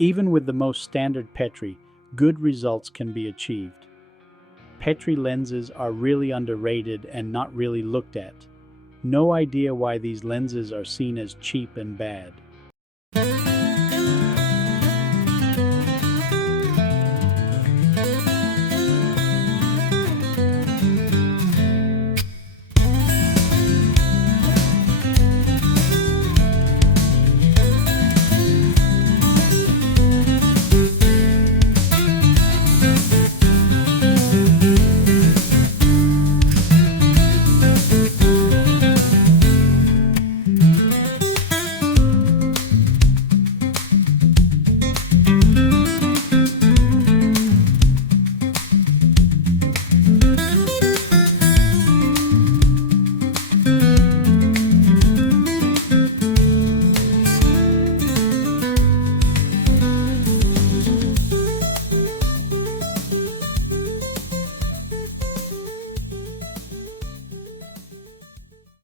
Even with the most standard Petri, good results can be achieved. Petri lenses are really underrated and not really looked at. No idea why these lenses are seen as cheap and bad.